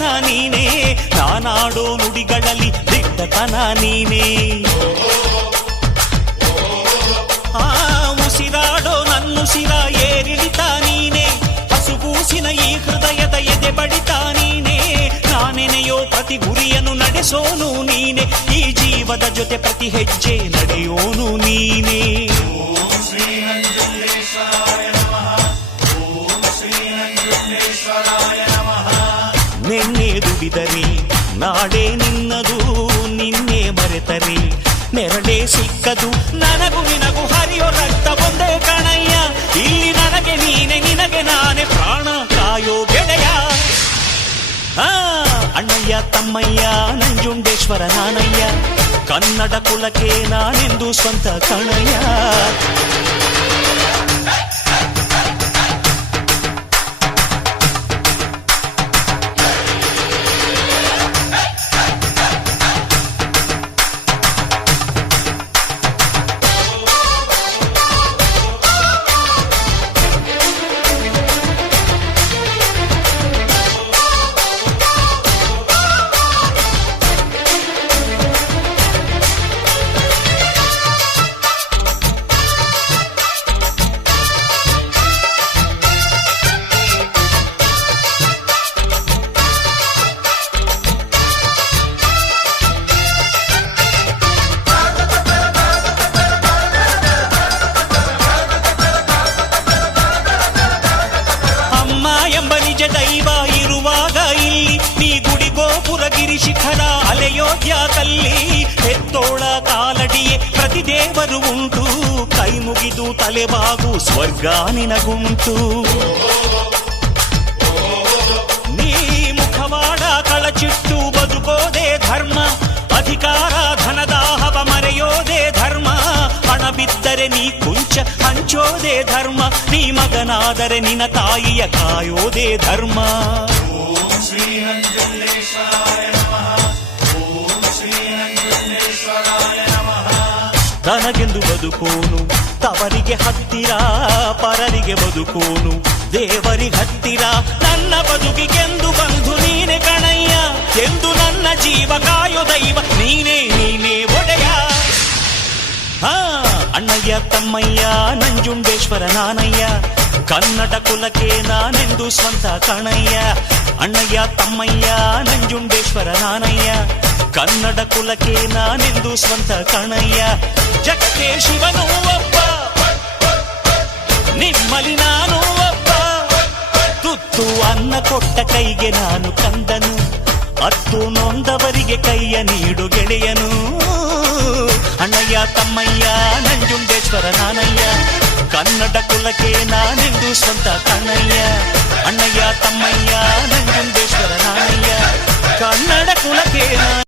ನೀನೇ ನಾನಾಡೋ ನುಡಿಗಳಲ್ಲಿ ದಿಟ್ಟತನ ನೀನೇ ಆ ಉಸಿರಾಡೋ ನನ್ನುಸಿರ ಏರಿಳಿತ ನೀನೇ ಹಸುಗೂಸಿನ ಈ ಹೃದಯದ ಎದೆ ಬಡಿತ ನೀನೇ ನಾನೆನೆಯೋ ಪ್ರತಿ ಗುರಿಯನ್ನು ನಡೆಸೋನು ನೀನೆ ಈ ಜೀವದ ಜೊತೆ ಪ್ರತಿ ಹೆಜ್ಜೆ ನಡೆಯೋನು ನೀನೇ ನಿನ್ನೆ ದುಡಿದರೆ ನಾಳೆ ನಿನ್ನದು ನಿನ್ನೆ ಮರೆತರೆ ನೆರಳೇ ಸಿಕ್ಕದು ನನಗೂ ನಿನಗೂ ಹರಿಯೋ ರಕ್ತ ಒಂದೇ ಕಣಯ್ಯ ಇಲ್ಲಿ ನನಗೆ ನೀನೆ ನಿನಗೆ ನಾನೇ ಪ್ರಾಣ ಕಾಯೋ ಗೆಳೆಯ ಆ, ಅಣ್ಣಯ್ಯ ತಮ್ಮಯ್ಯ ನಂಜುಂಡೇಶ್ವರ ನಾನಯ್ಯ ಕನ್ನಡ ಕುಲಕ್ಕೆ ನಾನೆಂದು ಸ್ವಂತ ಕಣಯ್ಯ ಗೋಪುರ ಗಿರಿ ಶಿಖರ ಅಲೆಯೋದ್ಯಾಕಲ್ಲಿ ಹೆತ್ತೋಳ ಕಾಲಡಿಯೇ ಪ್ರತಿ ದೇವರು ಉಂಟು ಕೈ ಮುಗಿದು ತಲೆಬಾಗು ಸ್ವರ್ಗ ನಿನಗುಂಟು ನೀ ಮುಖವಾಡ ಕಳಚಿಟ್ಟು ಬದುಕೋದೇ ಧರ್ಮ ಅಧಿಕಾರ ಧನದಾಹವ ಮರೆಯೋದೇ ಧರ್ಮ ಹಣ ಬಿದ್ದರೆ ನೀ ಕುಂಚ ಹಂಚೋದೇ ಧರ್ಮ ನೀ ಮಗನಾದರೆ ನಿನ್ನ ತಾಯಿಯ ಕಾಯೋದೇ ಧರ್ಮ ತನಗೆಂದು ಬದುಕೋನು ತವರಿಗೆ ಹತ್ತಿರ ಪರರಿಗೆ ಬದುಕೋನು ದೇವರಿಗೆ ಹತ್ತಿರ ನನ್ನ ಬದುಕಿಗೆಂದು ಬಂಧು ನೀನೆ ಕಣಯ್ಯ ಎಂದು ನನ್ನ ಜೀವ ಕಾಯೋ ದೈವ ನೀನೇ ನೀನೇ ಒಡೆಯ ಹಾ ಅಣ್ಣಯ್ಯ ತಮ್ಮಯ್ಯ ನಂಜುಂಡೇಶ್ವರ ನಾನಯ್ಯ ಕನ್ನಡ ಕುಲಕ್ಕೆ ನಾನೆಂದು ಸ್ವಂತ ಕಣಯ್ಯ ಅಣ್ಣಯ್ಯ ತಮ್ಮಯ್ಯ ನಂಜುಂಡೇಶ್ವರ ನಾನಯ್ಯ ಕನ್ನಡ ಕುಲಕ್ಕೆ ನಾನೆಂದು ಸ್ವಂತ ಕಣಯ್ಯ ಜಗಕ್ಕೆ ಶಿವನು ಒಬ್ಬ ನಿಮ್ಮಲಿ ನಾನು ಒಬ್ಬ ತುತ್ತು ಅನ್ನ ಕೊಟ್ಟ ಕೈಗೆ ನಾನು ಕಂದನು ಅತ್ತು ನೊಂದವರಿಗೆ ಕೈಯ ನೀಡು ಗೆಳೆಯನು ಅಣ್ಣಯ್ಯ ತಮ್ಮಯ್ಯ ನಂಜುಂಡೇಶ್ವರ ನಾನಯ್ಯ ಕನ್ನಡ ಕುಲಕ್ಕೆ ನಾನೆಂದು ಸ್ವಂತ ಕಣಯ್ಯ